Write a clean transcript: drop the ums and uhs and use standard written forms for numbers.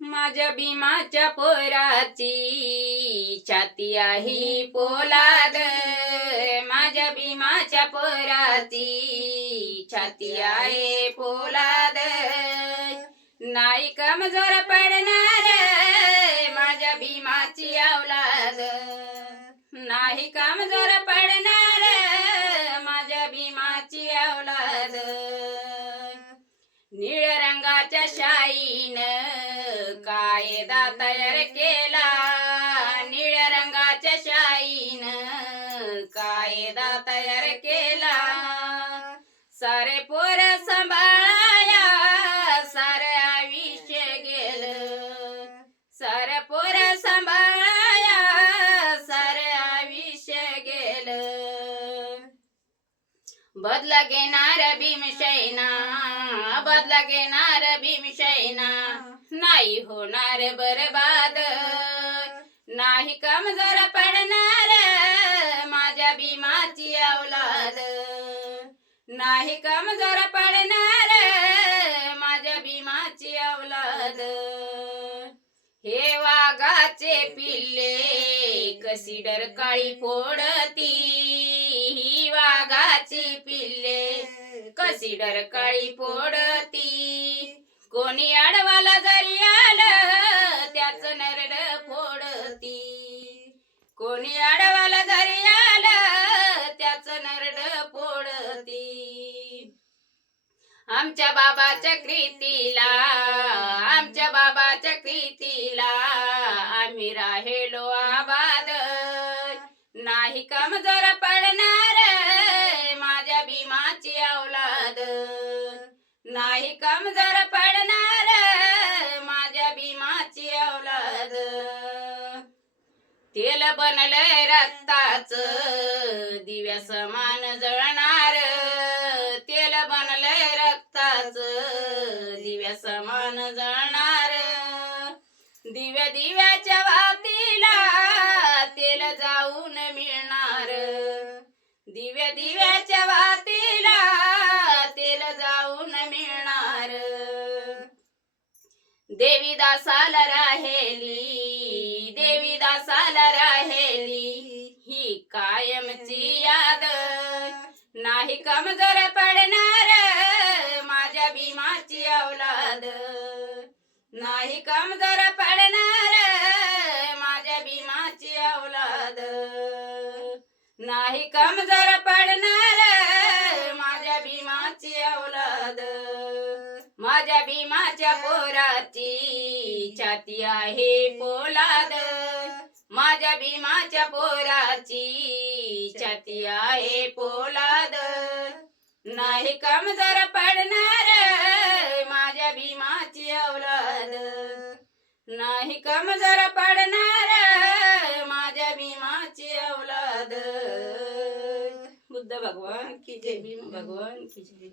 माझ्या भीमाच्या पोराची छाती आहे पोलाद, माझ्या भीमाच्या पोराची छाती आहे पोलाद, नाही कमजोर पडणार माझ्या भीमाची औलाद, नाही कमजोर पडणार माझ्या भीमाची औलाद. निळ रंगाच्या शाईनं कायदा तयार केला, निळ रंगाच्या शाईनं कायदा तयार केला, सारे पोर सांभाळाया सारे आयुष्य गेलं, सारे पोर सांभाळाया सारे आयुष्य गेलं. बदला घेणार भीमसेना, बदला घेणार भीमसेना, नाही होणार बरबाद, नाही कमजोर पडणार माझ्या भीमाची औलाद, नाही कमजोर पडणार माझ्या भीमाची औलाद. हे वाघाचे पिल्ले कशी डरकाळी फोडती, ही वाघाची पिल्ले कशी डरकाळी फोडती, कोणी आडवाला जरी आलं त्याच नरड फोडती, कोणी आडवाला जरी आलं त्याच नरड फोडती. आमच्या बाबाच्या कृतीला, आमच्या बाबाच्या कृतीला आम्ही राहिलो आबाद, नाही कमजोर पडणार माझ्या भीमाची औलाद, नाही कमजोर पडणार माझ्या भीमाची औलाद. तेल बनलंय रक्ताचं दिव्या समान जळणार, तेल बनलंय रक्ताचं दिव्या समान जळणार, दिव्या दिव्याच्या वातीला तेल जाऊन मिळणार, दिव्या दिव्याच्या वातीला तेल जाऊन मिळणार. देवी दासाला राहेली, देवी दासाला राहेली ही कायमची याद, नाही कमजोर पडणार माझ्या भीमाची औलाद, नाही कमजोर पडणार माझ्या भीमाची औलाद, नाही कमजोर पडणार माझ्या भीमाची औलाद. माझ्या भीमाच्या पोराची छाती आहे पोलाद, माझ्या भीमाच्या पोराची छाती आहे पोलाद, नाही कमजोर पडणार माझ्या भीमाची औलाद, नाही कमजोर पडणार माझ्या भीमाची औलाद. बुद्ध भगवान की जय, भीम भगवान की जय.